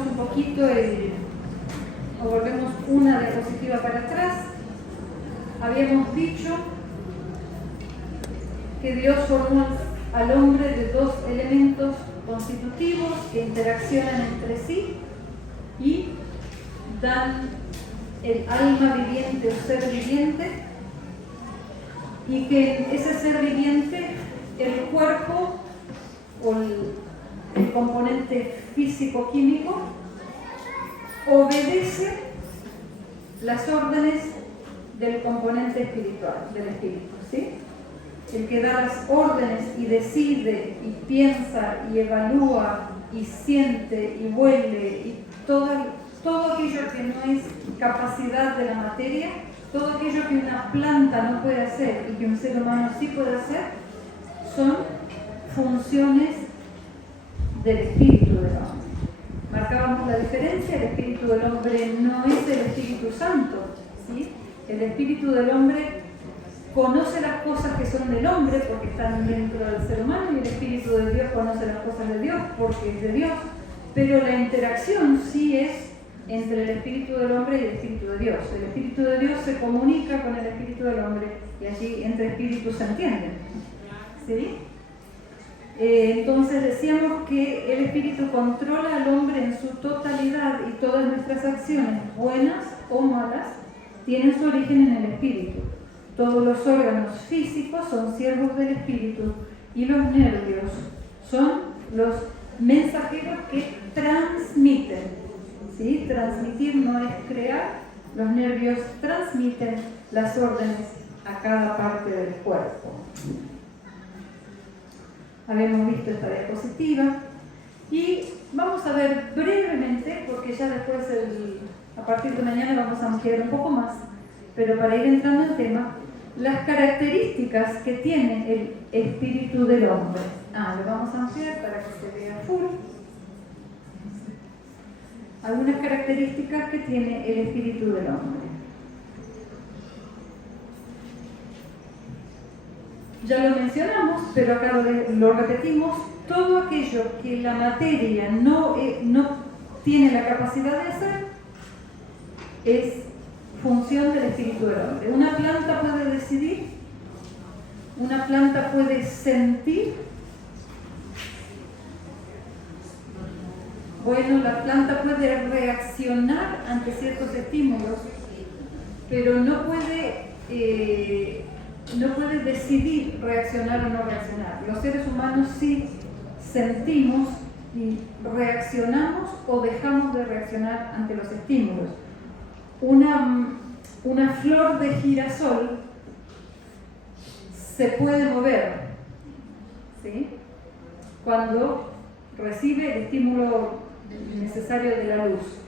volvemos un poquito, o volvemos una diapositiva para atrás. Habíamos dicho que Dios formó al hombre de dos elementos constitutivos que interaccionan entre sí y dan el alma viviente o ser viviente, y que ese ser viviente, el cuerpo o el componente físico-químico, obedece las órdenes del componente espiritual, del espíritu, ¿sí? El que da las órdenes y decide y piensa y evalúa y siente y huele y todo aquello que no es capacidad de la materia, todo aquello que una planta no puede hacer y que un ser humano sí puede hacer, son funciones del espíritu del hombre. Marcábamos la diferencia: el espíritu del hombre no es el Espíritu Santo, ¿sí? El espíritu del hombre conoce las cosas que son del hombre porque están dentro del ser humano, y el espíritu de Dios conoce las cosas de Dios porque es de Dios, pero la interacción sí es entre el espíritu del hombre y el espíritu de Dios. El espíritu de Dios se comunica con el espíritu del hombre y allí entre espíritus se entienden, ¿sí? Entonces decíamos que el espíritu controla al hombre en su totalidad, y todas nuestras acciones, buenas o malas, tienen su origen en el espíritu. Todos los órganos físicos son siervos del espíritu, y los nervios son los mensajeros que transmiten, ¿sí? Transmitir no es crear. Los nervios transmiten las órdenes a cada parte del cuerpo. Habíamos visto esta diapositiva y vamos a ver brevemente, porque ya después a partir de mañana vamos a ampliar un poco más, pero para ir entrando en tema, las características que tiene el espíritu del hombre. Lo vamos a ampliar para que se vea full. Algunas características que tiene el espíritu del hombre. Ya lo mencionamos, pero acá lo repetimos: todo aquello que la materia no tiene la capacidad de hacer es función del espíritu del hombre. Una planta puede decidir, una planta puede sentir. Bueno, la planta puede reaccionar ante ciertos estímulos, pero no puede decidir reaccionar o no reaccionar. Los seres humanos sí sentimos y reaccionamos o dejamos de reaccionar ante los estímulos. Una flor de girasol se puede mover, ¿sí? Cuando recibe el estímulo necesario de la luz,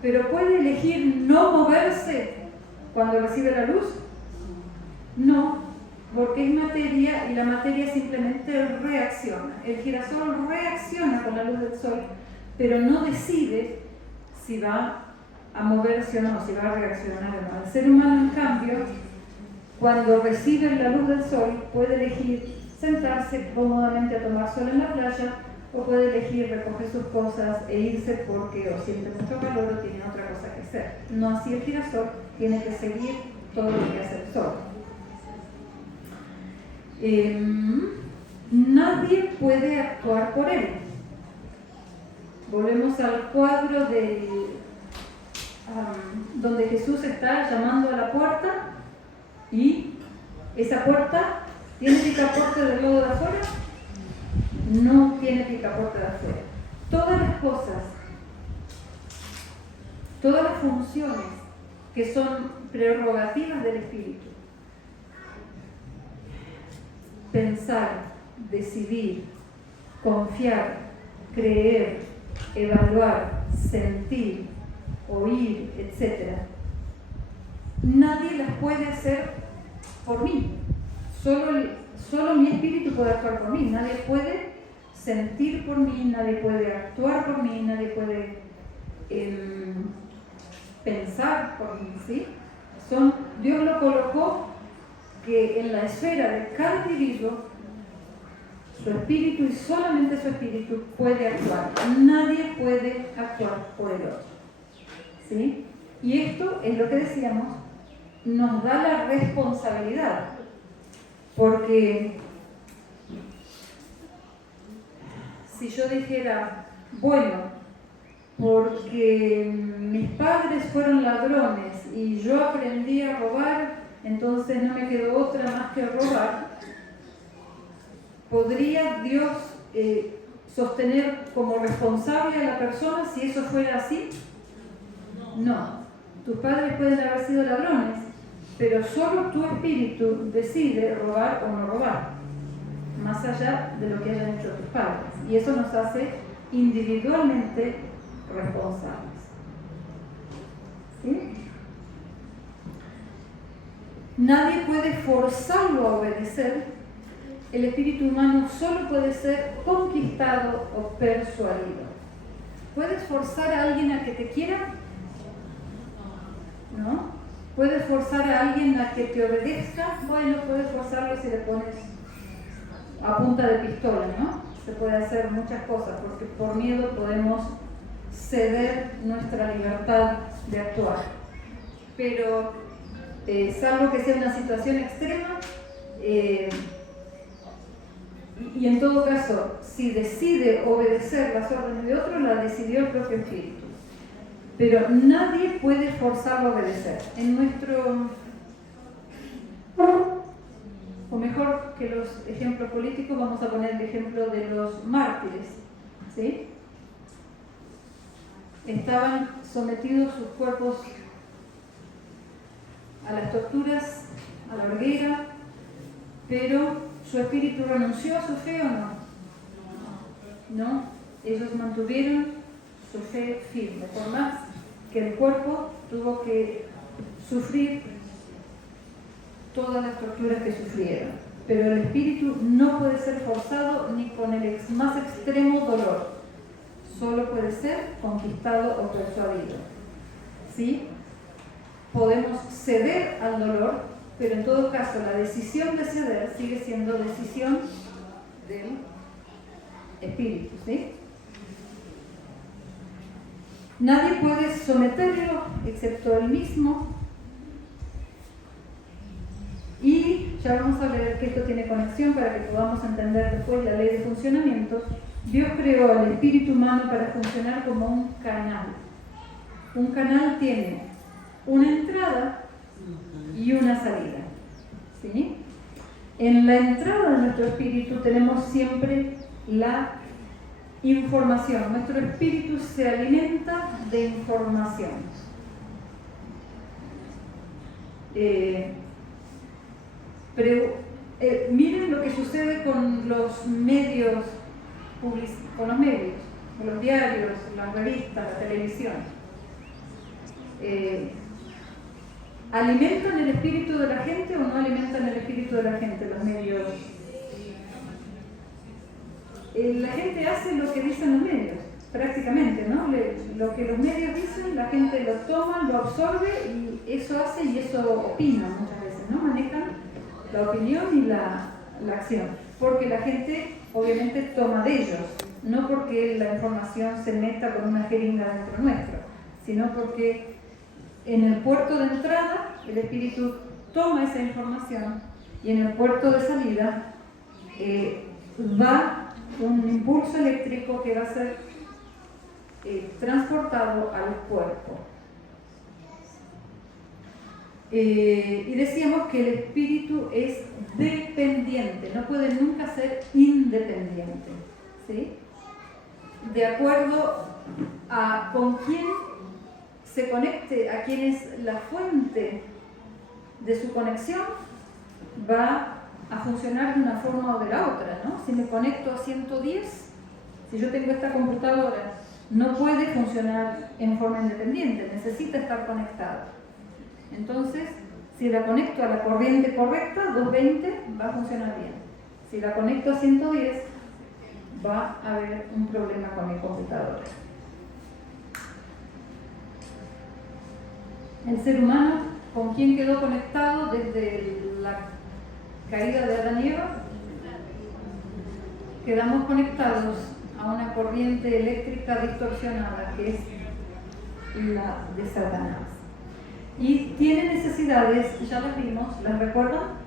pero ¿puede elegir no moverse cuando recibe la luz? No, porque es materia y la materia simplemente reacciona. El girasol reacciona con la luz del sol, pero no decide si va a moverse o no, si va a reaccionar o no. El ser humano, en cambio, cuando recibe la luz del sol, puede elegir sentarse cómodamente a tomar sol en la playa, o puede elegir recoger sus cosas e irse porque o siente mucho calor o tiene otra cosa que hacer. No así el girasol, tiene que seguir todo lo que hace el sol. Nadie puede actuar por él. Volvemos al cuadro donde Jesús está llamando a la puerta, y esa puerta ¿tiene picaporte del lado de afuera? No tiene picaporte de afuera. Todas las cosas, todas las funciones que son prerrogativas del espíritu, pensar, decidir, confiar, creer, evaluar, sentir, oír, etc., nadie las puede hacer por mí. Solo mi espíritu puede actuar por mí. Nadie puede sentir por mí, nadie puede actuar por mí, nadie puede pensar por mí, ¿sí? Dios lo colocó que en la esfera de cada individuo, su espíritu y solamente su espíritu puede actuar. Nadie puede actuar Y esto es lo que decíamos, nos da la responsabilidad, porque si yo dijera, bueno, porque mis padres fueron ladrones y yo aprendí a robar, entonces no me quedó otra más que robar, ¿podría Dios sostener como responsable a la persona si eso fuera así? No. Tus padres pueden haber sido ladrones, pero solo tu espíritu decide robar o no robar, más allá de lo que hayan hecho tus padres. Y eso nos hace individualmente responsables. ¿Sí? Nadie puede forzarlo a obedecer. El espíritu humano solo puede ser conquistado o persuadido. ¿Puedes forzar a alguien a que te quiera? ¿No? ¿Puedes forzar a alguien a que te obedezca? Bueno, puedes forzarlo si le pones a punta de pistola, ¿no? Se puede hacer muchas cosas, porque por miedo podemos ceder nuestra libertad de actuar. Pero, salvo que sea una situación extrema, y en todo caso, si decide obedecer las órdenes de otro, la decidió el propio espíritu. Pero nadie puede forzarlo a obedecer. En nuestro, o mejor que los ejemplos políticos, vamos a poner el ejemplo de los mártires, ¿sí? Estaban sometidos sus cuerpos a las torturas, a la hoguera, pero su espíritu renunció a su fe o no. No, ellos mantuvieron su fe firme, por más que el cuerpo tuvo que sufrir todas las torturas que sufrieron. Pero el espíritu no puede ser forzado ni con el más extremo dolor. Solo puede ser conquistado o persuadido. ¿Sí? Podemos ceder al dolor, pero en todo caso la decisión de ceder sigue siendo decisión del espíritu. ¿Sí? Nadie puede someterlo excepto él mismo. Y ya vamos a ver que esto tiene conexión para que podamos entender después la ley de funcionamiento. Dios creó al espíritu humano para funcionar como un canal. Un canal tiene una entrada y una salida. ¿Sí? En la entrada de nuestro espíritu tenemos siempre la información. Nuestro espíritu se alimenta de información. Miren lo que sucede con los medios, con los diarios, las revistas, la televisión. ¿Alimentan el espíritu de la gente o no alimentan el espíritu de la gente los medios? La gente hace lo que dicen los medios, prácticamente, ¿no? Lo que los medios dicen, la gente lo toma, lo absorbe y eso hace y eso opina muchas veces, ¿no? Manejan la opinión y la acción, porque la gente obviamente toma de ellos, no porque la información se meta con una jeringa dentro nuestro, sino porque en el puerto de entrada el espíritu toma esa información y en el puerto de salida va un impulso eléctrico que va a ser transportado al cuerpo. Y decíamos que el espíritu es dependiente, no puede nunca ser independiente, ¿sí? De acuerdo a con quién se conecte, a quién es la fuente de su conexión, va a funcionar de una forma o de la otra, ¿no? Si me conecto a 110, si yo tengo esta computadora, no puede funcionar en forma independiente, necesita estar conectada. Entonces, si la conecto a la corriente correcta, 220, va a funcionar bien. Si la conecto a 110, va a haber un problema con mi computadora. El ser humano, ¿con quién quedó conectado desde la caída de Adán y Eva? Quedamos conectados a una corriente eléctrica distorsionada, que es la de Satanás. Y tiene necesidades, ya las vimos, ¿las recuerdan?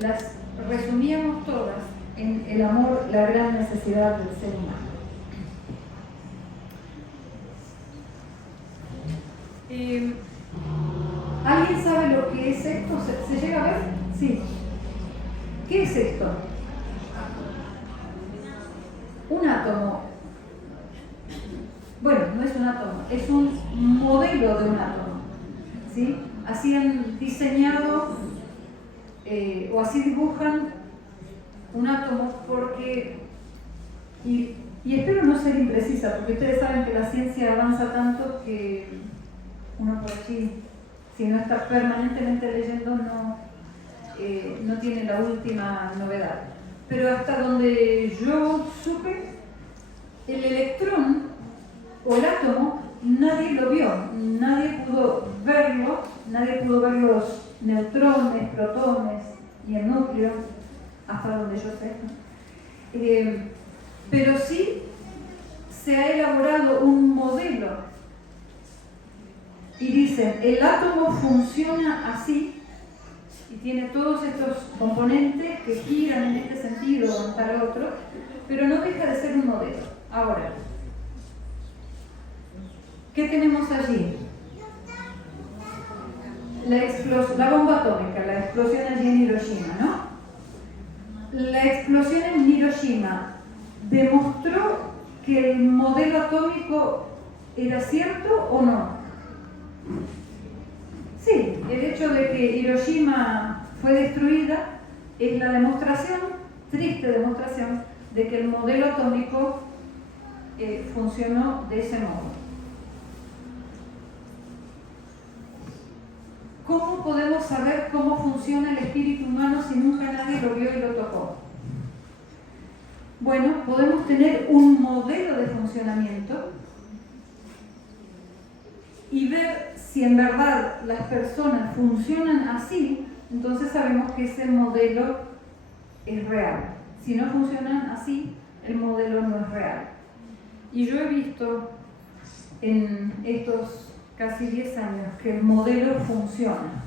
Las resumíamos todas en el amor, la gran necesidad del ser humano. ¿Alguien sabe lo que es esto? ¿Se llega a ver? Sí. ¿Qué es esto? Un átomo. Bueno, no es un átomo, es un modelo de un átomo. ¿Sí? Así han diseñado o así dibujan un átomo porque, y espero no ser imprecisa, porque ustedes saben que la ciencia avanza tanto que uno por allí, si no está permanentemente leyendo, no tiene la última novedad. Pero hasta donde yo supe, el electrón o el átomo nadie lo vio, nadie pudo verlo, nadie pudo ver los neutrones, protones y el núcleo, hasta donde yo sé. Pero sí se ha elaborado un modelo y dicen, el átomo funciona así y tiene todos estos componentes que giran en este sentido o para el otro, pero no deja de ser un modelo. Ahora, ¿qué tenemos allí? La bomba atómica, la explosión allí en Hiroshima, ¿no? La explosión en Hiroshima demostró que el modelo atómico era cierto o no. Sí, el hecho de que Hiroshima fue destruida es la demostración, triste demostración, de que el modelo atómico funcionó de ese modo. ¿Cómo podemos saber cómo funciona el espíritu humano si nunca nadie lo vio y lo tocó? Bueno, podemos tener un modelo de funcionamiento y ver si en verdad las personas funcionan así, entonces sabemos que ese modelo es real. Si no funcionan así, el modelo no es real. Y yo he visto en estos casi 10 años que el modelo funciona.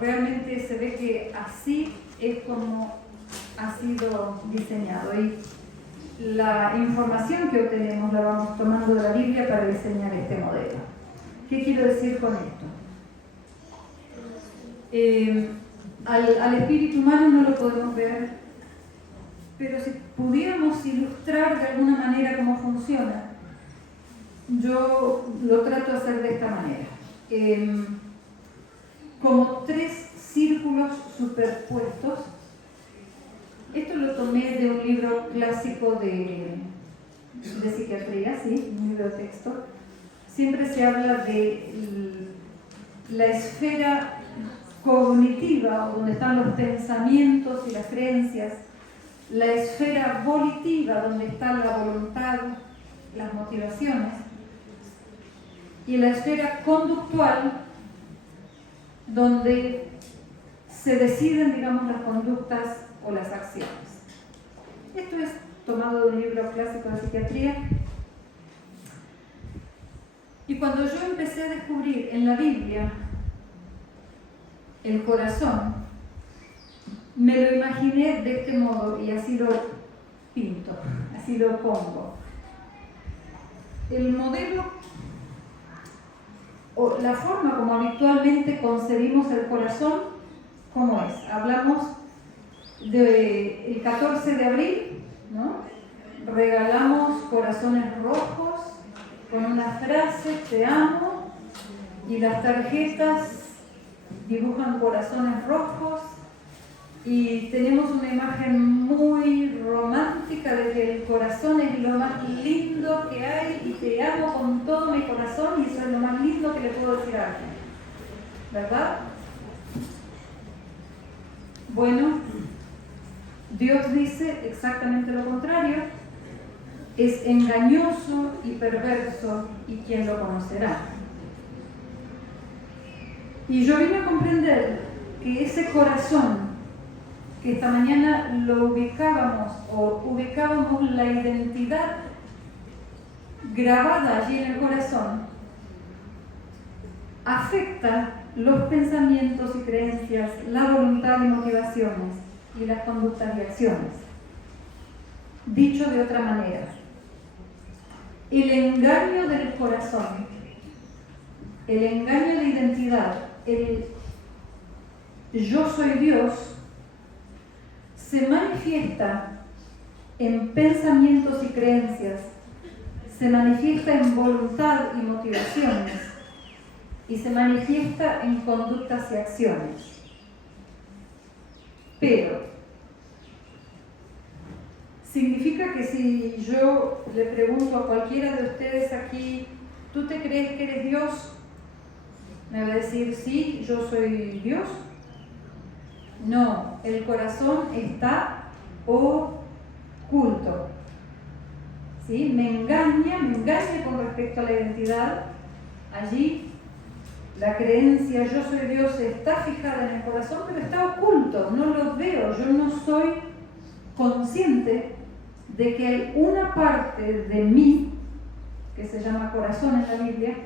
Realmente se ve que así es como ha sido diseñado y la información que obtenemos la vamos tomando de la Biblia para diseñar este modelo. ¿Qué quiero decir con esto? Al espíritu humano no lo podemos ver, pero si pudiéramos ilustrar de alguna manera cómo funciona, yo lo trato de hacer de esta manera. Como 3 círculos superpuestos. Esto lo tomé de un libro clásico de psiquiatría, ¿sí? Un libro de texto. Siempre se habla de la esfera cognitiva, donde están los pensamientos y las creencias, la esfera volitiva, donde está la voluntad, las motivaciones, y la esfera conductual, donde se deciden, digamos, las conductas o las acciones. Esto es tomado de un libro clásico de psiquiatría. Y cuando yo empecé a descubrir en la Biblia el corazón, me lo imaginé de este modo y así lo pinto, así lo pongo. El modelo o la forma como habitualmente concebimos el corazón, ¿cómo es? Hablamos del 14 de abril, ¿no? Regalamos corazones rojos con una frase, te amo, y las tarjetas dibujan corazones rojos y tenemos una imagen muy romántica de que el corazón es lo más lindo que hay y te amo con todo mi corazón y eso es lo más lindo que le puedo decir a alguien, ¿verdad? Bueno, Dios dice exactamente lo contrario, es engañoso y perverso y ¿quién lo conocerá? Y yo vine a comprender que ese corazón que esta mañana lo ubicábamos la identidad grabada allí en el corazón, afecta los pensamientos y creencias, la voluntad y motivaciones y las conductas y acciones. Dicho de otra manera, el engaño del corazón, el engaño de identidad, el yo soy Dios, se manifiesta en pensamientos y creencias, se manifiesta en voluntad y motivaciones y se manifiesta en conductas y acciones. Pero significa que si yo le pregunto a cualquiera de ustedes aquí, ¿tú te crees que eres Dios? ¿Me va a decir, sí, yo soy Dios? No, el corazón está oculto. ¿Sí? Me engaña con respecto a la identidad. Allí la creencia yo soy Dios está fijada en el corazón, pero está oculto, no lo veo, yo no soy consciente de que hay una parte de mí, que se llama corazón en la Biblia,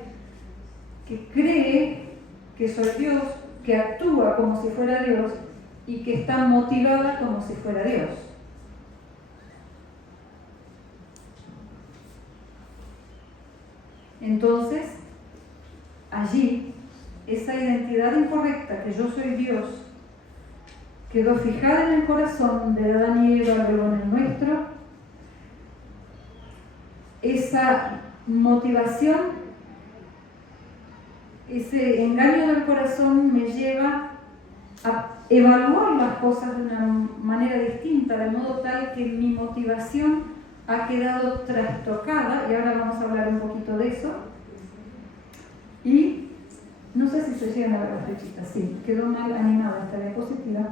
que cree que soy Dios, que actúa como si fuera Dios y que está motivada como si fuera Dios. Entonces, allí, esa identidad incorrecta, que yo soy Dios, quedó fijada en el corazón de Adán y Eva, luego en el nuestro. Esa motivación, ese engaño del corazón me lleva a evaluar las cosas de una manera distinta, de modo tal que mi motivación ha quedado trastocada, y ahora vamos a hablar un poquito de eso. Y no sé si se llegan a ver las flechitas, sí, quedó mal animada esta diapositiva.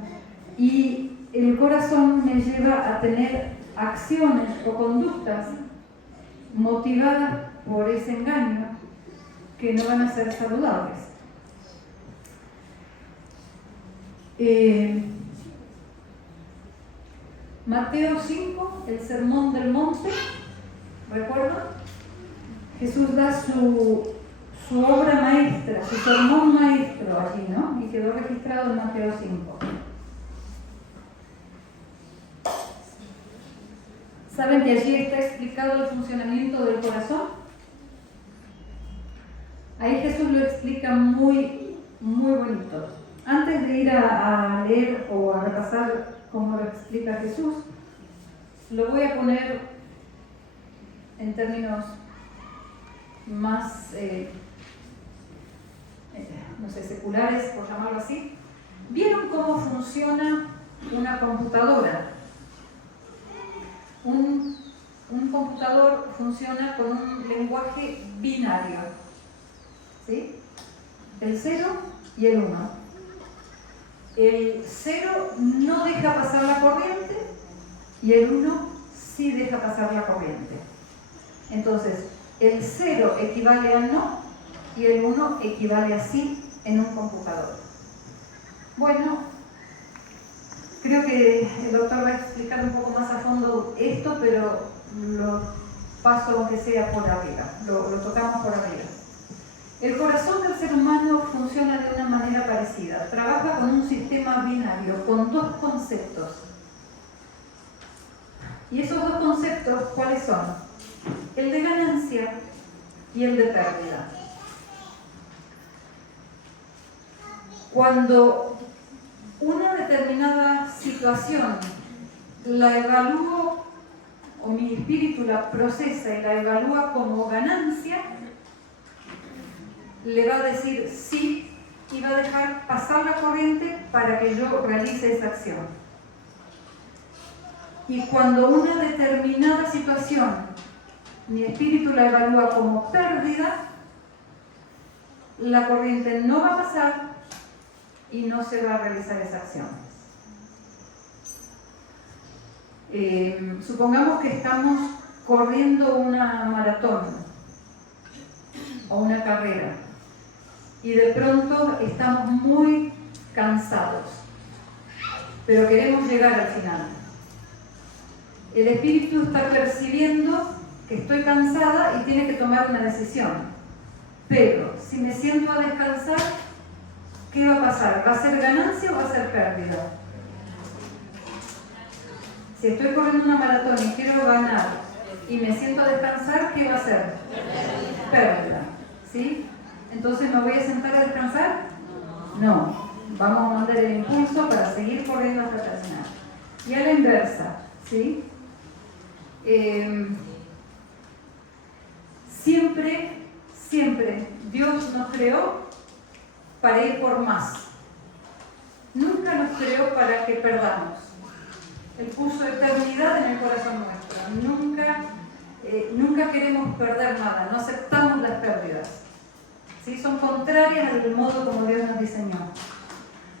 Y el corazón me lleva a tener acciones o conductas motivadas por ese engaño que no van a ser saludables. Mateo 5, el Sermón del Monte, ¿recuerdan? Jesús da su obra maestra, su sermón maestro allí, ¿no? Y quedó registrado en Mateo 5. ¿Saben que allí está explicado el funcionamiento del corazón? Ahí Jesús lo explica muy, muy bonito. Antes de ir a leer o a repasar cómo lo explica Jesús, lo voy a poner en términos más, no sé, seculares, por llamarlo así. ¿Vieron cómo funciona una computadora? Un computador funciona con un lenguaje binario, ¿sí? El 0 y el 1. El 0 no deja pasar la corriente y el 1 sí deja pasar la corriente. Entonces, el 0 equivale a no y el 1 equivale a sí en un computador. Bueno, creo que el doctor va a explicar un poco más a fondo esto, pero lo paso aunque sea por arriba, lo tocamos por arriba. El corazón del ser humano funciona de una manera parecida. Trabaja con un sistema binario, con dos conceptos. ¿Y esos dos conceptos cuáles son? El de ganancia y el de pérdida. Cuando una determinada situación la evalúo, o mi espíritu la procesa y la evalúa como ganancia, le va a decir sí y va a dejar pasar la corriente para que yo realice esa acción. Y cuando una determinada situación mi espíritu la evalúa como pérdida, la corriente no va a pasar y no se va a realizar esa acción. Supongamos que estamos corriendo una maratón o una carrera y de pronto estamos muy cansados, pero queremos llegar al final. El espíritu está percibiendo que estoy cansada y tiene que tomar una decisión. Pero si me siento a descansar, ¿qué va a pasar? ¿Va a ser ganancia o va a ser pérdida? Si estoy corriendo una maratón y quiero ganar y me siento a descansar, ¿qué va a ser? Pérdida. ¿Sí? Entonces, ¿me voy a sentar a descansar? No. Vamos a mandar el impulso para seguir corriendo hasta terminar. Y a la inversa, ¿sí? Siempre Dios nos creó para ir por más. Nunca nos creó para que perdamos. Él puso eternidad en el corazón nuestro. Nunca queremos perder nada, no aceptamos las pérdidas. ¿Sí? Son contrarias al modo como Dios nos diseñó.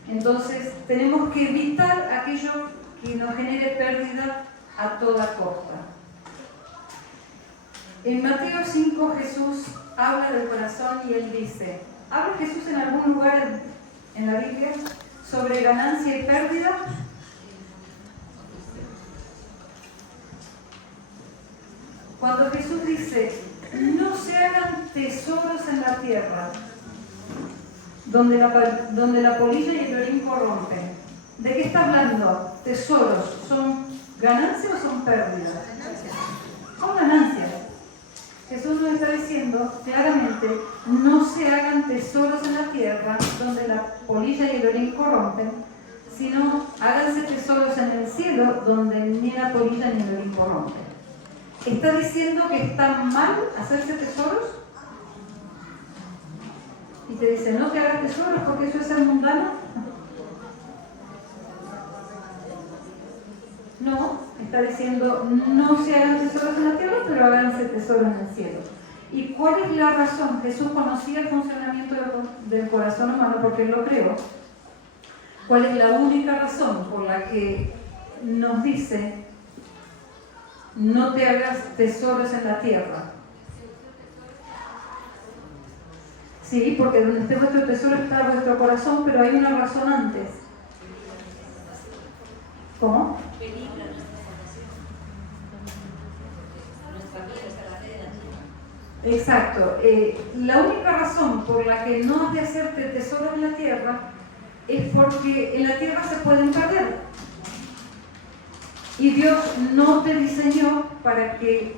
Entonces, tenemos que evitar aquello que nos genere pérdida a toda costa. En Mateo 5 Jesús habla del corazón y Él dice, ¿habla Jesús en algún lugar en la Biblia sobre ganancia y pérdida? Cuando Jesús dice, no se hagan tesoros en la tierra, donde la polilla y el orín corrompen. ¿De qué está hablando? Tesoros, ¿son ganancias o son pérdidas? Son ganancias. Jesús nos está diciendo claramente, no se hagan tesoros en la tierra, donde la polilla y el orín corrompen, sino háganse tesoros en el cielo, donde ni la polilla ni el orín corrompen. ¿Está diciendo que está mal hacerse tesoros? Y te dice, no te hagas tesoros porque eso es ser mundano. No, está diciendo, no se hagan tesoros en la tierra, pero háganse tesoros en el cielo. ¿Y cuál es la razón? Jesús conocía el funcionamiento del corazón humano porque Él lo creó. ¿Cuál es la única razón por la que nos dice, no te hagas tesoros en la tierra? Sí, porque donde esté vuestro tesoro está vuestro corazón, pero hay una razón antes. ¿Cómo? Exacto. La única razón por la que no has de hacerte tesoros en la tierra es porque en la tierra se pueden perder. Y Dios no te diseñó para que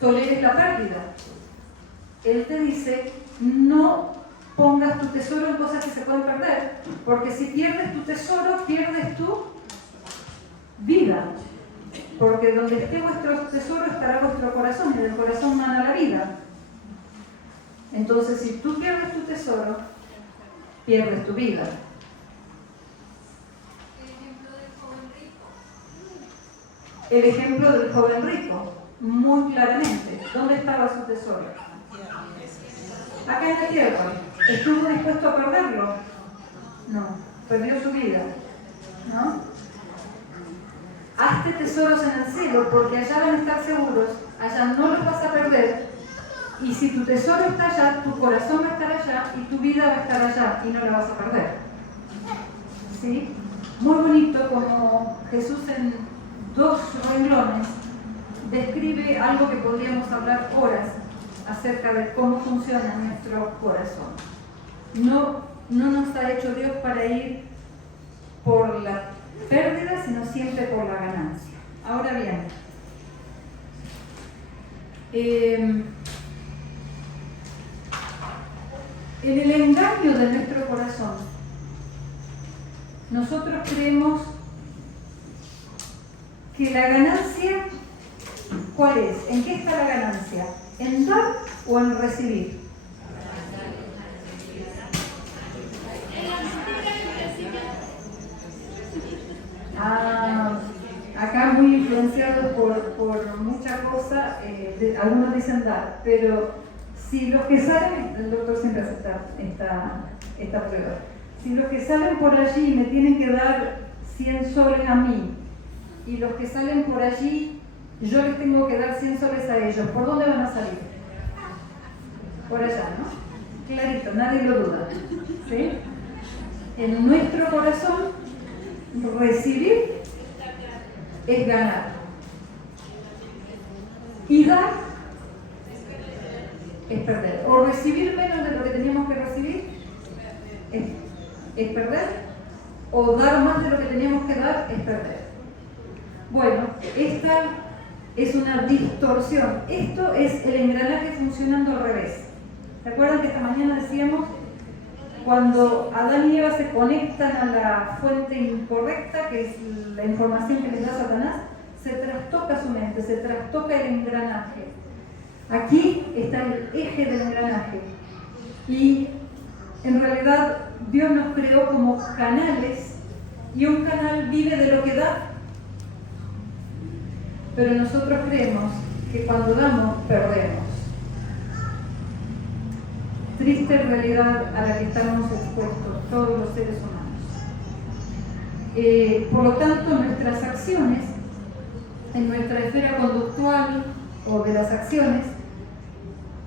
toleres la pérdida. Él te dice, no pongas tu tesoro en cosas que se pueden perder, porque si pierdes tu tesoro, pierdes tu vida. Porque donde esté vuestro tesoro estará vuestro corazón, y del corazón mana la vida. Entonces, si tú pierdes tu tesoro, pierdes tu vida. El ejemplo del joven rico, muy claramente. ¿Dónde estaba su tesoro? Acá en la tierra. ¿Estuvo dispuesto a perderlo? No, perdió su vida. ¿No? Hazte tesoros en el cielo, porque allá van a estar seguros, allá no los vas a perder, y si tu tesoro está allá, tu corazón va a estar allá y tu vida va a estar allá y no la vas a perder. ¿Sí? Muy bonito como Jesús en 2 renglones describe algo que podríamos hablar horas acerca de cómo funciona nuestro corazón. No nos ha hecho Dios para ir por la pérdida, sino siempre por la ganancia. Ahora bien, en el engaño de nuestro corazón, nosotros creemos que la ganancia, ¿cuál es? ¿En qué está la ganancia? ¿En dar o en recibir? Acá muy influenciados por mucha cosa, algunos dicen dar, pero si los que salen, el doctor siempre hace esta prueba, si los que salen por allí me tienen que dar 100 soles a mí, y los que salen por allí, yo les tengo que dar 100 soles a ellos, ¿por dónde van a salir? Por allá, ¿no? Clarito, nadie lo duda. ¿Sí? En nuestro corazón, recibir es ganar. Y dar es perder. O recibir menos de lo que teníamos que recibir es perder. O dar más de lo que teníamos que dar es perder. Bueno, esta es una distorsión. Esto es el engranaje funcionando al revés. ¿Se acuerdan que esta mañana decíamos cuando Adán y Eva se conectan a la fuente incorrecta, que es la información que les da Satanás, se trastoca su mente, se trastoca el engranaje? Aquí está el eje del engranaje. Y en realidad Dios nos creó como canales, y un canal vive de lo que da. Pero nosotros creemos que cuando damos, perdemos. Triste realidad a la que estamos expuestos todos los seres humanos. Por lo tanto, nuestras acciones, en nuestra esfera conductual o de las acciones,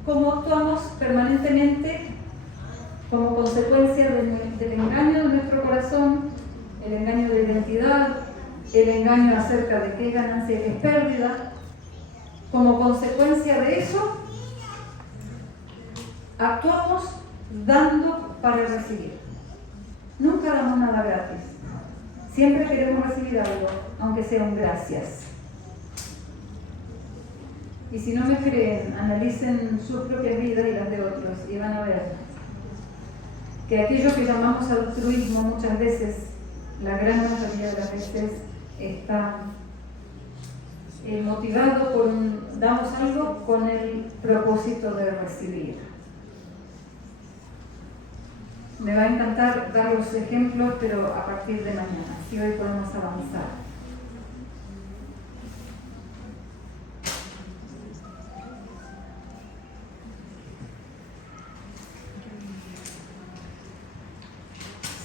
como actuamos permanentemente como consecuencia del engaño de nuestro corazón, el engaño de identidad, el engaño acerca de qué es ganancia y qué es pérdida. Como consecuencia de eso, actuamos dando para recibir. Nunca damos nada gratis. Siempre queremos recibir algo, aunque sea un gracias. Y si no me creen, analicen sus propias vidas y las de otros y van a ver que aquello que llamamos altruismo muchas veces, la gran mayoría de las veces, está motivado por damos algo con el propósito de recibir. Me va a encantar dar los ejemplos, pero a partir de mañana, si hoy podemos avanzar.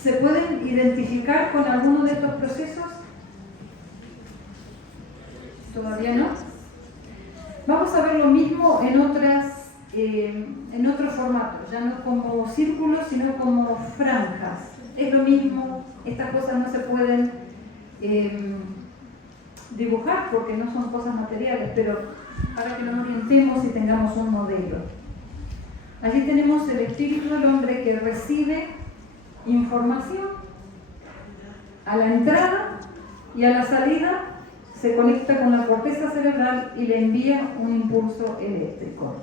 ¿Se pueden identificar con alguno de estos procesos? ¿Todavía no? Vamos a ver lo mismo en otros formatos, ya no como círculos, sino como franjas. Es lo mismo, estas cosas no se pueden dibujar porque no son cosas materiales, pero para que nos orientemos y tengamos un modelo. Allí tenemos el espíritu del hombre que recibe información a la entrada y a la salida, se conecta con la corteza cerebral y le envía un impulso eléctrico.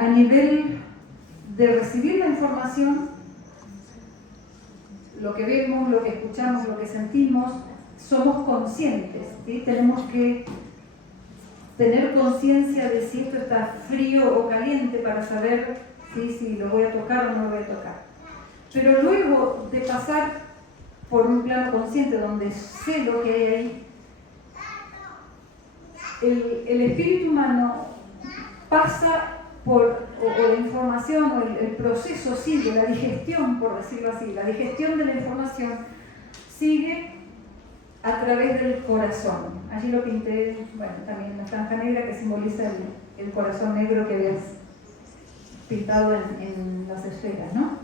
A nivel de recibir la información, lo que vemos, lo que escuchamos, lo que sentimos, somos conscientes, ¿sí? Tenemos que tener conciencia de si esto está frío o caliente para saber si lo voy a tocar o no lo voy a tocar. Pero luego de pasar por un plano consciente donde sé lo que hay ahí, el espíritu humano pasa por, o la información, o el proceso sigue, la digestión, por decirlo así, la digestión de la información sigue a través del corazón. Allí lo pinté, bueno, también la franja negra que simboliza el corazón negro que habías pintado en las esferas, ¿no?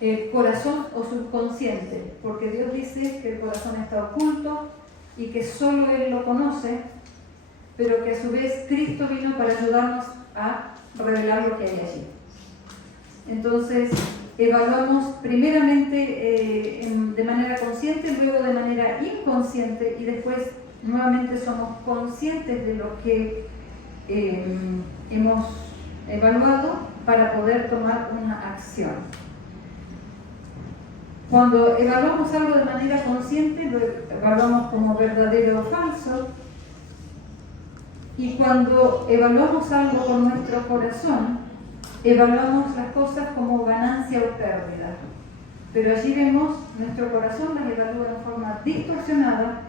El corazón o subconsciente, porque Dios dice que el corazón está oculto y que solo Él lo conoce, pero que a su vez Cristo vino para ayudarnos a revelar lo que hay allí. Entonces, evaluamos primeramente de manera consciente, luego de manera inconsciente y después nuevamente somos conscientes de lo que hemos evaluado para poder tomar una acción. Cuando evaluamos algo de manera consciente, lo evaluamos como verdadero o falso, y cuando evaluamos algo con nuestro corazón, evaluamos las cosas como ganancia o pérdida. Pero allí vemos, nuestro corazón las evalúa de forma distorsionada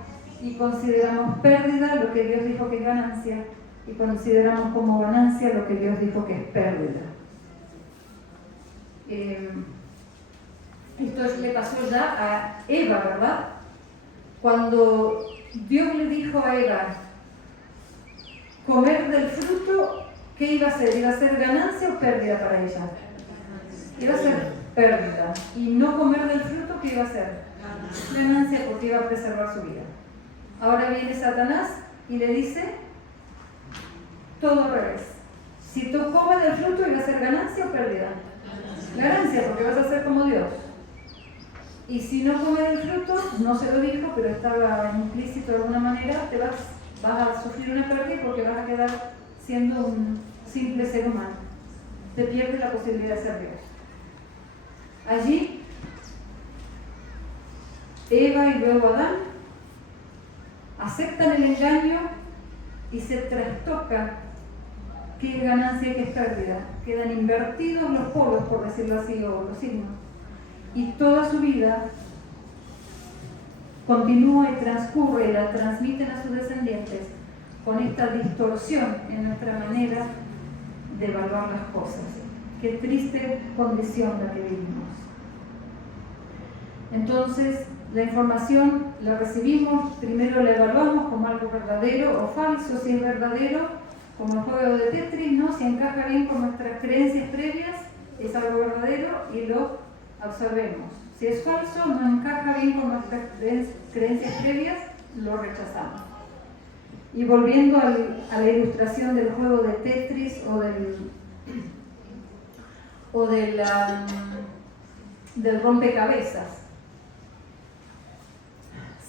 y consideramos pérdida lo que Dios dijo que es ganancia y consideramos como ganancia lo que Dios dijo que es pérdida. Esto le pasó ya a Eva, ¿verdad? Cuando Dios le dijo a Eva comer del fruto, ¿qué iba a ser? ¿Iba a ser ganancia o pérdida para ella? Iba a ser pérdida. Y no comer del fruto, ¿qué iba a ser? Ganancia, porque iba a preservar su vida. Ahora viene Satanás y le dice todo al revés. Si tú comes del fruto, ¿iba a ser ganancia o pérdida? Ganancia, porque vas a ser como Dios. Y si no comes del fruto, no se lo dijo, pero estaba implícito de alguna manera, vas a sufrir una pérdida porque vas a quedar siendo un simple ser humano. Te pierdes la posibilidad de ser Dios. Allí, Eva y luego Adán aceptan el engaño y se trastoca qué es ganancia y qué es pérdida. Quedan invertidos los polos, por decirlo así, o los signos. Y toda su vida continúa y transcurre y la transmiten a sus descendientes con esta distorsión en nuestra manera de evaluar las cosas. Qué triste condición la que vivimos. Entonces, la información la recibimos, primero la evaluamos como algo verdadero o falso. Si es verdadero, como el juego de Tetris, ¿no? Si encaja bien con nuestras creencias previas, es algo verdadero y lo absorbemos. Si es falso, no encaja bien con nuestras creencias previas, lo rechazamos. Y volviendo a la ilustración del juego de Tetris del rompecabezas,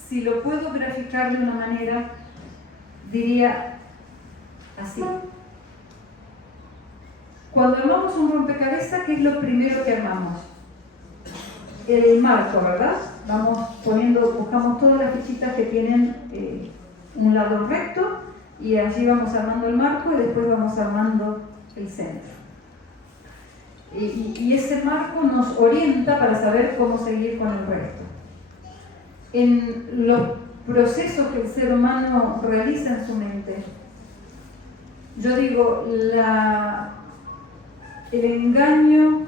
si lo puedo graficar de una manera, diría así. Cuando armamos un rompecabezas, ¿qué es lo primero que armamos? El marco, ¿verdad? Buscamos todas las fichitas que tienen un lado recto y allí vamos armando el marco y después vamos armando el centro. Y ese marco nos orienta para saber cómo seguir con el resto. En los procesos que el ser humano realiza en su mente, yo digo, el engaño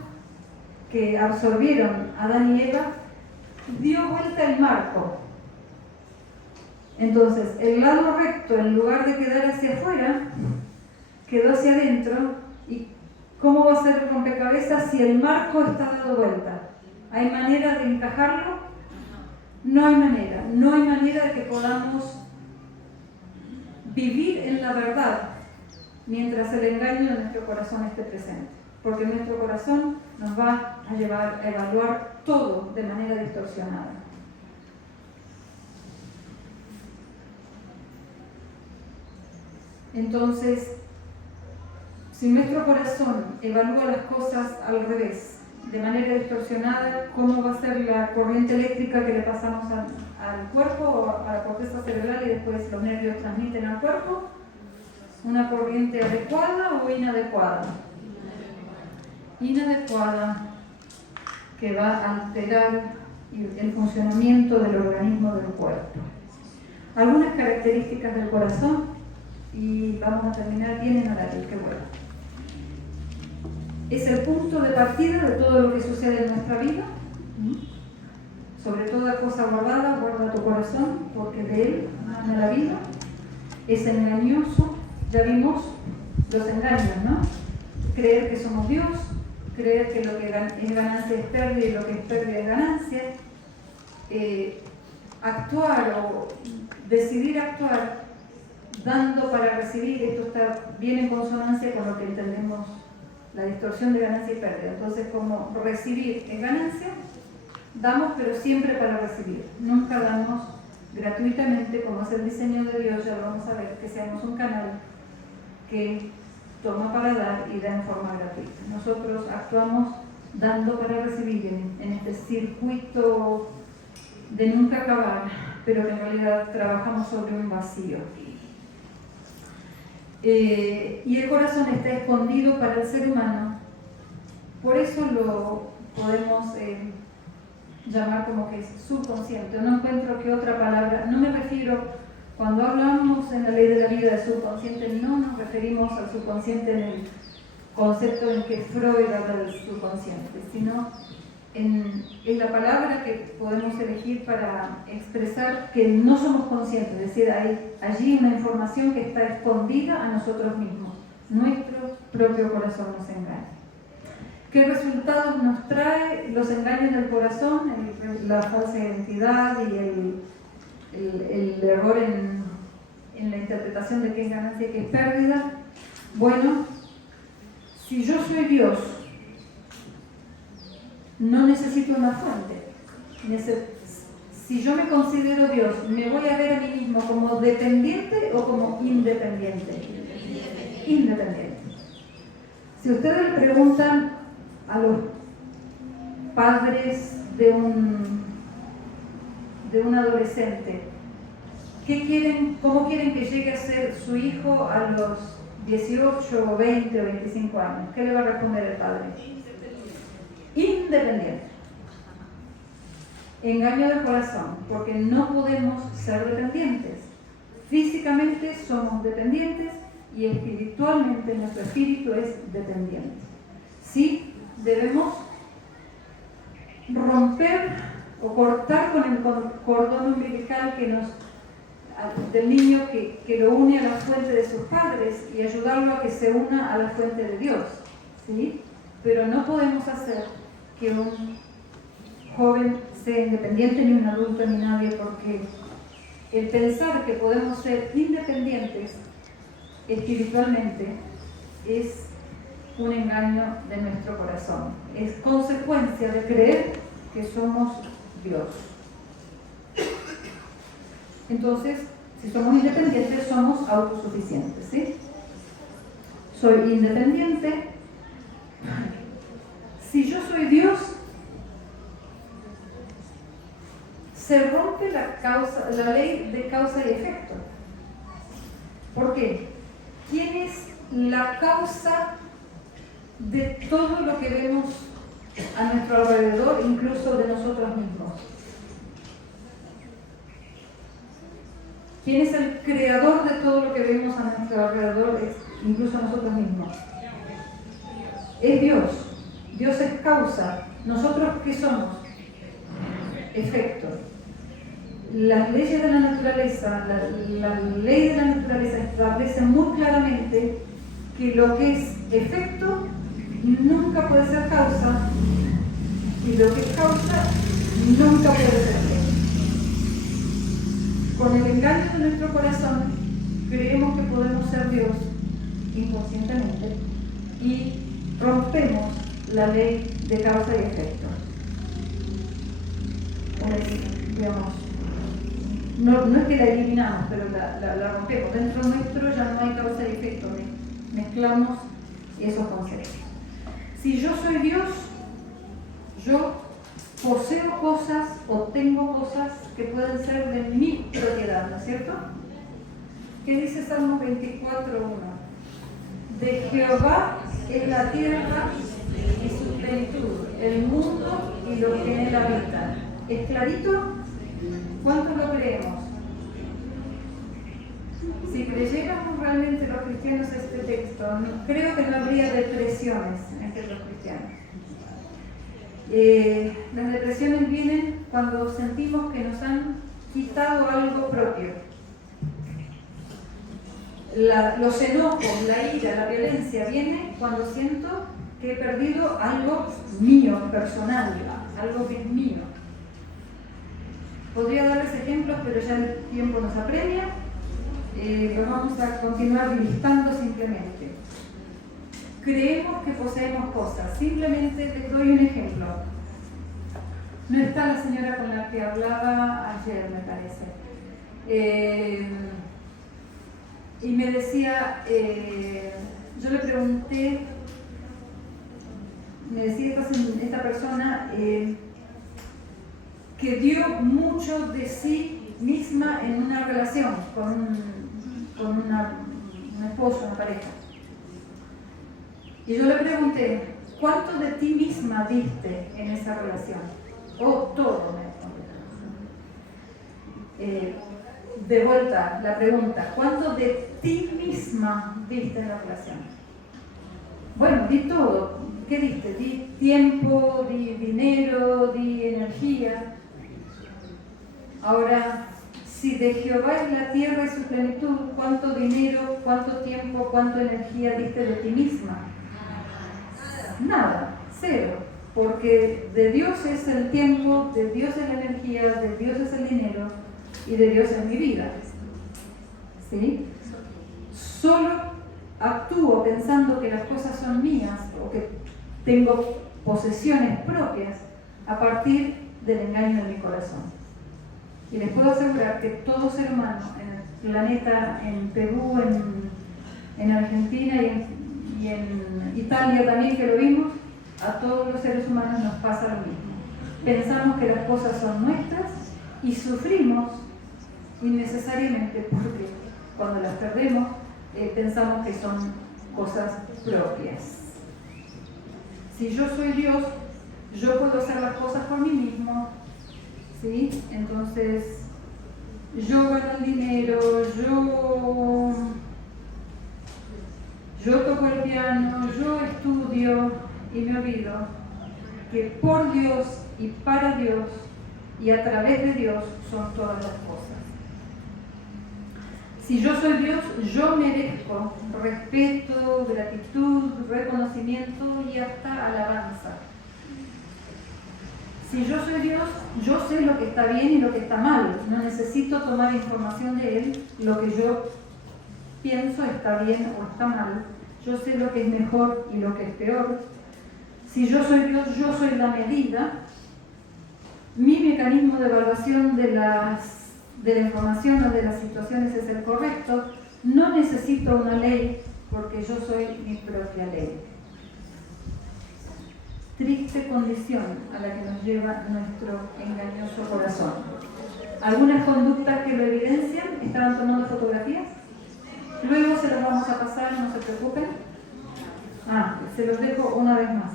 que absorbieron Adán y Eva dio vuelta el marco. Entonces, el lado recto, en lugar de quedar hacia afuera, quedó hacia adentro. ¿Y cómo va a ser el rompecabezas si el marco está dado vuelta? ¿Hay manera de encajarlo? No hay manera. No hay manera de que podamos vivir en la verdad mientras el engaño de nuestro corazón esté presente. Porque nuestro corazón nos va a llevar a evaluar todo de manera distorsionada. Entonces, si nuestro corazón evalúa las cosas al revés, de manera distorsionada, ¿cómo va a ser la corriente eléctrica que le pasamos al cuerpo o a la corteza cerebral y después los nervios transmiten al cuerpo? ¿Una corriente adecuada o inadecuada? Inadecuada, que va a alterar el funcionamiento del organismo del cuerpo. Algunas características del corazón, y vamos a terminar bien en horario, qué bueno. Es el punto de partida de todo lo que sucede en nuestra vida. Sobre toda cosa guardada, guarda tu corazón, porque de él mana la vida. Es engañoso, ya vimos los engaños, ¿no? Creer que somos Dios, creer que lo que es ganancia es pérdida y lo que es pérdida es ganancia, actuar o decidir actuar dando para recibir, esto está bien en consonancia con lo que entendemos, la distorsión de ganancia y pérdida. Entonces, como recibir es ganancia, damos pero siempre para recibir, nunca damos gratuitamente, como es el diseño de Dios. Ya lo vamos a ver, que seamos un canal que toma para dar y da en forma gratuita. Nosotros actuamos dando para recibir en este circuito de nunca acabar, pero que en realidad trabajamos sobre un vacío. Y el corazón está escondido para el ser humano, por eso lo podemos llamar como que es subconsciente. No encuentro que otra palabra, no me refiero, cuando hablamos en la ley de la vida de subconsciente, no nos referimos al subconsciente en el concepto en que Freud habla del subconsciente, sino en la palabra que podemos elegir para expresar que no somos conscientes, es decir, hay allí una información que está escondida a nosotros mismos. Nuestro propio corazón nos engaña. ¿Qué resultados nos trae los engaños del corazón? La falsa identidad y el error en en la interpretación de qué es ganancia y qué es pérdida. Bueno, si yo soy Dios, no necesito una fuente. Si yo me considero Dios, ¿me voy a ver a mí mismo como dependiente o como independiente? Independiente. Si ustedes le preguntan a los padres de un adolescente, ¿cómo quieren que llegue a ser su hijo a los 18 o 20 o 25 años? ¿Qué le va a responder el padre? Independiente. Engaño del corazón, porque no podemos ser dependientes. Físicamente somos dependientes y espiritualmente nuestro espíritu es dependiente. Sí, debemos romper o cortar con el cordón umbilical del niño que lo une a la fuente de sus padres y ayudarlo a que se una a la fuente de Dios, ¿sí? Pero no podemos hacer que un joven sea independiente, ni un adulto, ni nadie, porque el pensar que podemos ser independientes espiritualmente es un engaño de nuestro corazón. Es consecuencia de creer que somos Dios. Entonces, si somos independientes, somos autosuficientes, ¿sí? Soy independiente. Si yo soy Dios, se rompe la ley de causa y efecto. ¿Por qué? ¿Quién es la causa de todo lo que vemos a nuestro alrededor, incluso de nosotros mismos? ¿Quién es el creador de todo lo que vemos a nuestro alrededor, incluso a nosotros mismos? Es Dios. Dios es causa. ¿Nosotros qué somos? Efecto. Las leyes de la naturaleza, la ley de la naturaleza establece muy claramente que lo que es efecto nunca puede ser causa y lo que es causa nunca puede ser efecto. Con el engaño de nuestro corazón creemos que podemos ser Dios inconscientemente y rompemos la ley de causa y efecto. Digamos, no es que la eliminamos, pero la rompemos. Dentro nuestro ya no hay causa y efecto, mezclamos esos conceptos. Si yo soy Dios, yo poseo cosas o tengo cosas que pueden ser de mi propiedad, ¿no es cierto? ¿Qué dice Salmo 24:1? De Jehová es la tierra y su plenitud, el mundo y los que en él habitan. ¿Es clarito? ¿Cuántos lo creemos? Si creyéramos realmente los cristianos este texto, creo que no habría depresiones entre los cristianos. Las depresiones vienen cuando sentimos que nos han quitado algo propio. Los enojos, la ira, la violencia viene cuando siento que he perdido algo mío, personal, algo que es mío. Podría darles ejemplos, pero ya el tiempo nos apremia. Los vamos a continuar listando simplemente. Creemos que poseemos cosas. Simplemente les doy un ejemplo. No está la señora con la que hablaba ayer, me parece. Y me decía, yo le pregunté, me decía esta persona que dio mucho de sí misma en una relación con un esposo, una pareja. Y yo le pregunté, ¿cuánto de ti misma diste en esa relación? Oh, todo, me contestó. De vuelta, la pregunta, ¿cuánto de ti misma diste en la relación? Bueno, di todo. ¿Qué diste? Di tiempo, di dinero, di energía. Ahora, si de Jehová es la tierra y su plenitud, ¿cuánto dinero, cuánto tiempo, cuánta energía diste de ti misma? Nada, cero. Porque de Dios es el tiempo, de Dios es la energía, de Dios es el dinero y de Dios es mi vida. ¿sí? Solo actúo pensando que las cosas son mías o que tengo posesiones propias a partir del engaño de mi corazón. Y les puedo asegurar que todo ser humano en el planeta, en Perú, en Argentina y en Italia también, que lo vimos, a todos los seres humanos nos pasa lo mismo. Pensamos que las cosas son nuestras y sufrimos innecesariamente porque cuando las perdemos pensamos que son cosas propias. Si yo soy Dios, yo puedo hacer las cosas por mí mismo, ¿sí? Entonces, yo gano el dinero, yo toco el piano, yo estudio y me olvido que por Dios y para Dios y a través de Dios son todas las cosas. Si yo soy Dios, yo merezco respeto, gratitud, reconocimiento y hasta alabanza. Si yo soy Dios, yo sé lo que está bien y lo que está mal. No necesito tomar información de Él. Lo que yo pienso está bien o está mal. Yo sé lo que es mejor y lo que es peor. Si yo soy Dios, yo soy la medida. Mi mecanismo de evaluación de la información o de las situaciones es el correcto. No necesito una ley porque yo soy mi propia ley. Triste condición a la que nos lleva nuestro engañoso corazón. Algunas conductas que lo evidencian, estaban tomando fotografías. Luego se las vamos a pasar, no se preocupen. Se los dejo una vez más.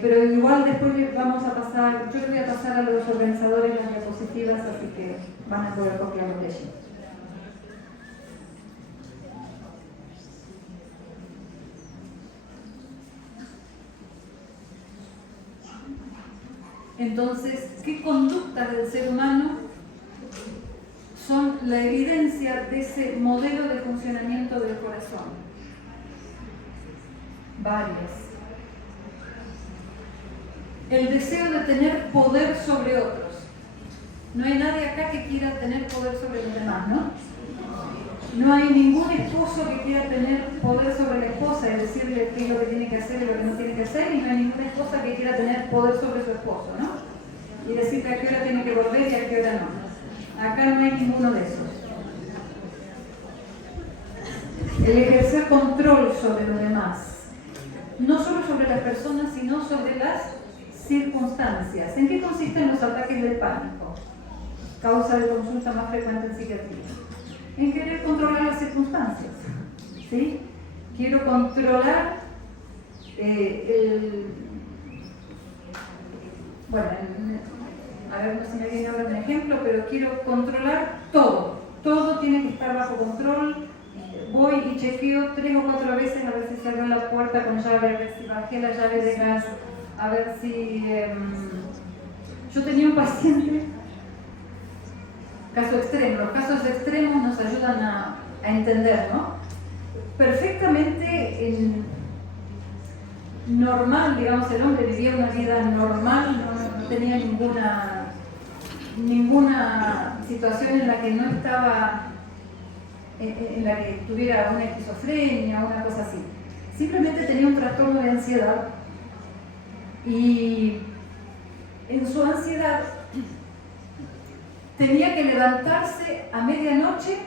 Pero igual después les vamos a pasar, yo les voy a pasar a los organizadores las diapositivas, así que van a poder copiarlo de allí. Entonces, ¿qué conductas del ser humano son la evidencia de ese modelo de funcionamiento del corazón? Varias. El deseo de tener poder sobre otros. No hay nadie acá que quiera tener poder sobre los demás, ¿no? No hay ningún esposo que quiera tener poder sobre la esposa y decirle qué es lo que tiene que hacer y lo que no tiene que hacer, y no hay ninguna esposa que quiera tener poder sobre su esposo, ¿no? Y decirle a qué hora tiene que volver y a qué hora no. Acá no hay ninguno de esos. El ejercer control sobre los demás. No solo sobre las personas, sino sobre las circunstancias. ¿En qué consisten los ataques del pánico? Causa de consulta más frecuente en psiquiatría. En querer controlar las circunstancias. ¿Sí? Quiero controlar bueno, a ver, no se me viene ahora un ejemplo, pero quiero controlar todo. Todo tiene que estar bajo control. Voy y chequeo 3 o 4 veces a ver si cerré la puerta con llave, a ver si bajé la llave de gas, a ver si... Yo tenía un paciente, caso extremo. Los casos extremos nos ayudan a entender, ¿no? Perfectamente normal, digamos, el hombre vivía una vida normal, no tenía ninguna situación en la que no estaba, en la que tuviera una esquizofrenia o una cosa así. Simplemente tenía un trastorno de ansiedad y en su ansiedad tenía que levantarse a medianoche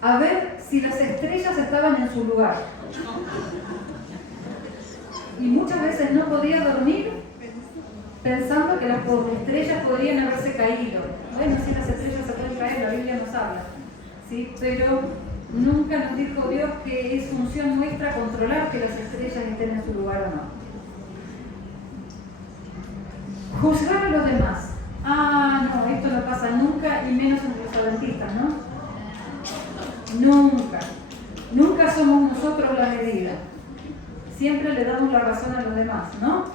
a ver si las estrellas estaban en su lugar. Y muchas veces no podía dormir pensando que las estrellas podrían haberse caído. Bueno, si las estrellas se pueden caer, la Biblia nos habla, ¿sí? Pero nunca nos dijo Dios que es función nuestra controlar que las estrellas estén en su lugar o no. Juzgar a los demás. No, esto no pasa nunca, y menos entre los adventistas, ¿no? Nunca. Nunca somos nosotros la medida. Siempre le damos la razón a los demás, ¿no?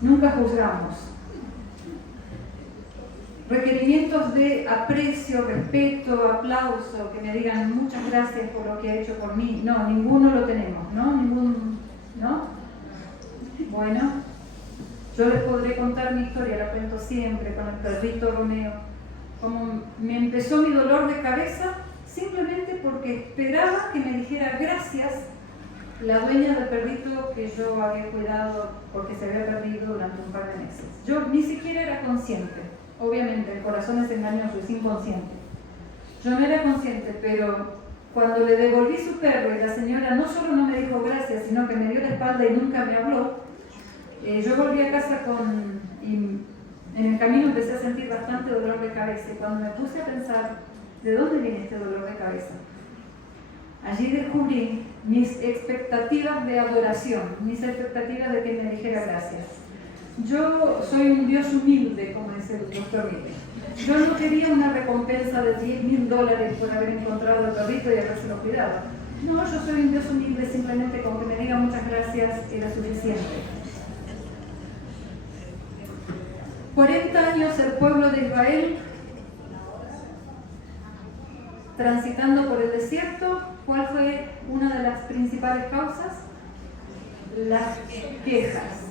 Nunca juzgamos. Requerimientos de aprecio, respeto, aplauso, que me digan muchas gracias por lo que ha hecho por mí. No, ninguno lo tenemos, ¿no? ¿No? Bueno, yo les podré contar mi historia, la cuento siempre con el perrito Romeo. Como me empezó mi dolor de cabeza, simplemente porque esperaba que me dijera gracias la dueña del perrito que yo había cuidado porque se había perdido durante un par de meses. Yo ni siquiera era consciente, obviamente el corazón es engañoso, es inconsciente. Yo no era consciente, pero cuando le devolví su perro y la señora no solo no me dijo gracias, sino que me dio la espalda y nunca me habló, yo volví a casa y en el camino empecé a sentir bastante dolor de cabeza, y cuando me puse a pensar ¿de dónde viene este dolor de cabeza? Allí descubrí mis expectativas de adoración, mis expectativas de que me dijera gracias. Yo soy un Dios humilde, como dice el doctor Miguel. Yo no quería una recompensa de $10,000 por haber encontrado al perrito y habérselo cuidado. No, yo soy un Dios humilde, simplemente con que me diga muchas gracias era suficiente. 40 años el pueblo de Israel transitando por el desierto. ¿Cuál fue una de las principales causas? Las quejas.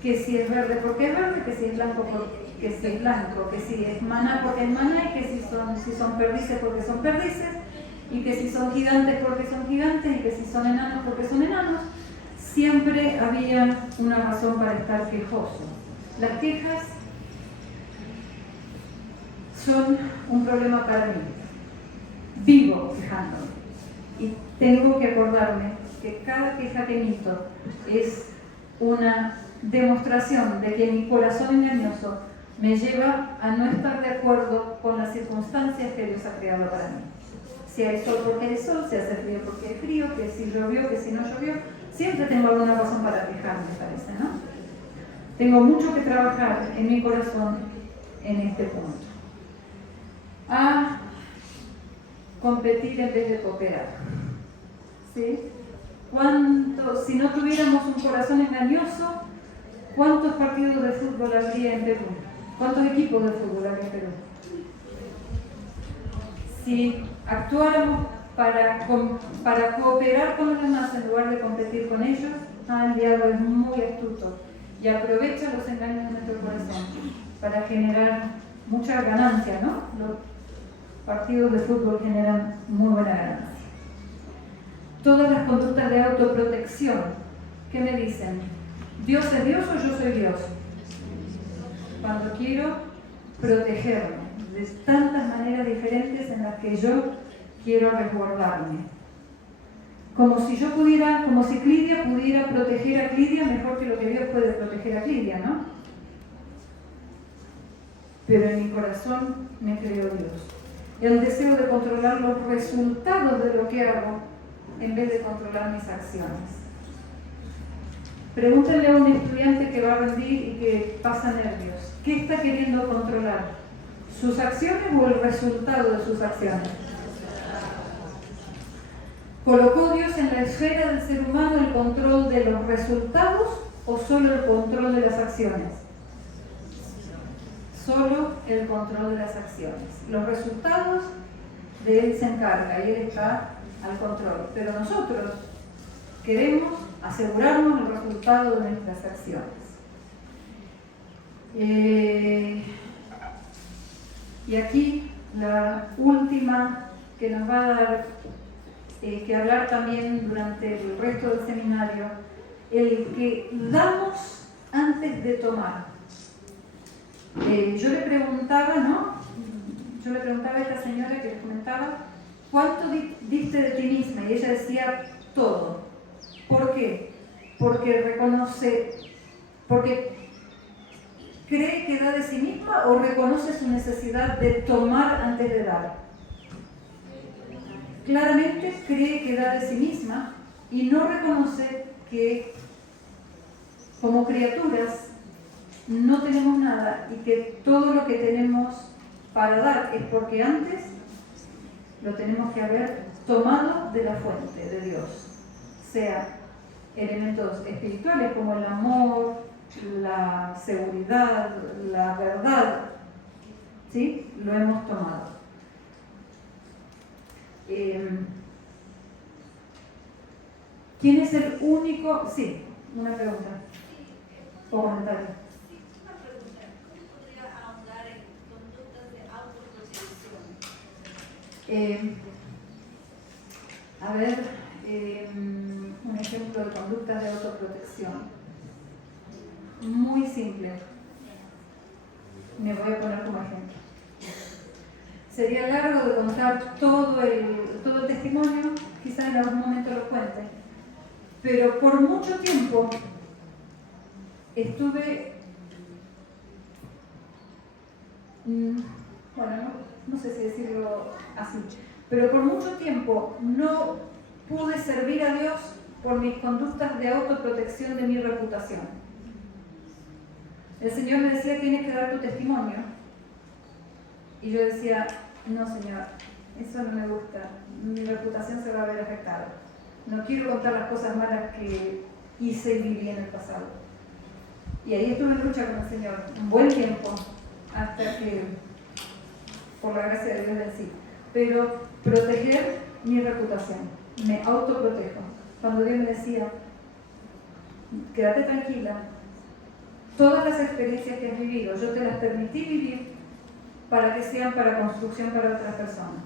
Que si es verde porque es verde, que si es blanco porque si es blanco, que si es maná porque es maná, y que si son perdices porque son perdices, y que si son gigantes porque son gigantes, y que si son enanos porque son enanos. Siempre había una razón para estar quejoso. Las quejas son un problema para mí. Vivo quejándome y tengo que acordarme que cada queja que emito es una demostración de que mi corazón engañoso me lleva a no estar de acuerdo con las circunstancias que Dios ha creado para mí. Si hay sol porque hay sol, si hace frío porque hay frío, que si llovió, que si no llovió, siempre tengo alguna razón para quejarme, parece, ¿no? Tengo mucho que trabajar en mi corazón en este punto. A competir en vez de cooperar. ¿Sí? Si no tuviéramos un corazón engañoso, ¿cuántos partidos de fútbol habría en Perú? ¿Cuántos equipos de fútbol habría en Perú? Si actuáramos para cooperar con los demás en lugar de competir con ellos, el diablo es muy astuto y aprovecha los engaños de nuestro corazón para generar mucha ganancia, ¿no? Los partidos de fútbol generan muy buena ganancia. Todas las conductas de autoprotección, ¿qué me dicen? ¿Dios es Dios o yo soy Dios? Cuando quiero protegerme de tantas maneras diferentes en las que yo quiero resguardarme. Como si Clidia pudiera proteger a Clidia mejor que lo que Dios puede proteger a Clidia, ¿no? Pero en mi corazón me creó Dios. El deseo de controlar los resultados de lo que hago en vez de controlar mis acciones. Pregúntenle a un estudiante que va a rendir y que pasa nervios. ¿Qué está queriendo controlar? ¿Sus acciones o el resultado de sus acciones? ¿Colocó Dios en la esfera del ser humano el control de los resultados o solo el control de las acciones? Solo el control de las acciones. Los resultados de Él se encarga y Él está al control. Pero nosotros queremos asegurarnos el resultado de nuestras acciones. Y aquí la última que nos va a dar que hablar también durante el resto del seminario, el que damos antes de tomar. Yo le preguntaba a esta señora que les comentaba, ¿cuánto diste de ti misma? Y ella decía, todo. ¿Por qué? Porque cree que da de sí misma o reconoce su necesidad de tomar antes de dar. Claramente cree que da de sí misma y no reconoce que como criaturas no tenemos nada y que todo lo que tenemos para dar es porque antes lo tenemos que haber tomado de la fuente de Dios, sea elementos espirituales como el amor, la seguridad, la verdad, ¿sí? Lo hemos tomado. ¿Quién es el único? Sí, una pregunta o comentario. Una pregunta, ¿cómo podría ahondar en conductas de autoprotección? A ver, un ejemplo de conductas de autoprotección. Muy simple. Me voy a poner como ejemplo. Sería largo de contar todo el testimonio, quizás en algún momento lo cuente, pero por mucho tiempo estuve, bueno, no sé si decirlo así, pero por mucho tiempo no pude servir a Dios por mis conductas de autoprotección de mi reputación. El Señor me decía, tienes que dar tu testimonio. Y yo decía, no, Señor, eso no me gusta, mi reputación se va a ver afectada. No quiero contar las cosas malas que hice y viví en el pasado. Y ahí estuve en lucha con el Señor un buen tiempo, hasta que, por la gracia de Dios, vencí. Pero proteger mi reputación, me autoprotejo. Cuando Dios me decía, quédate tranquila, todas las experiencias que has vivido, yo te las permití vivir para que sean para construcción para otras personas.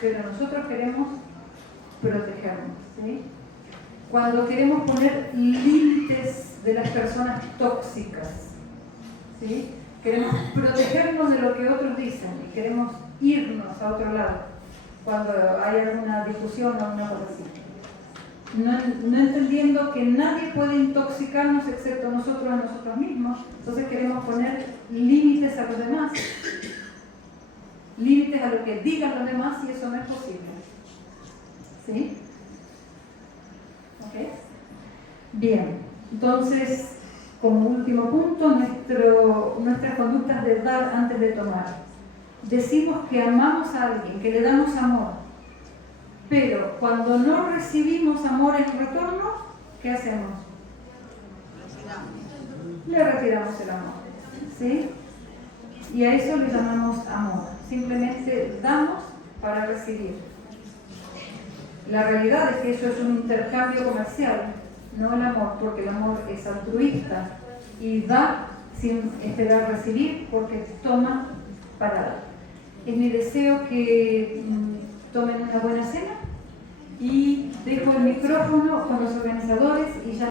Pero nosotros queremos protegernos, ¿sí? Cuando queremos poner límites de las personas tóxicas, ¿sí? Queremos protegernos de lo que otros dicen y queremos irnos a otro lado cuando hay alguna discusión o una cosa así. No entendiendo que nadie puede intoxicarnos excepto nosotros a nosotros mismos, entonces queremos poner límites a los demás, límites a lo que digan los demás, y eso no es posible. ¿Sí? ¿Ok? Bien, entonces, como último punto, nuestras conductas de dar antes de tomar. Decimos que amamos a alguien, que le damos amor, pero cuando no recibimos amor en retorno, ¿qué hacemos? Le retiramos el amor, ¿sí? Y a eso le llamamos amor. Simplemente damos para recibir. La realidad es que eso es un intercambio comercial, no el amor, porque el amor es altruista y da sin esperar recibir, porque toma para dar. Es mi deseo que tomen una buena cena y dejo el micrófono con los organizadores y ya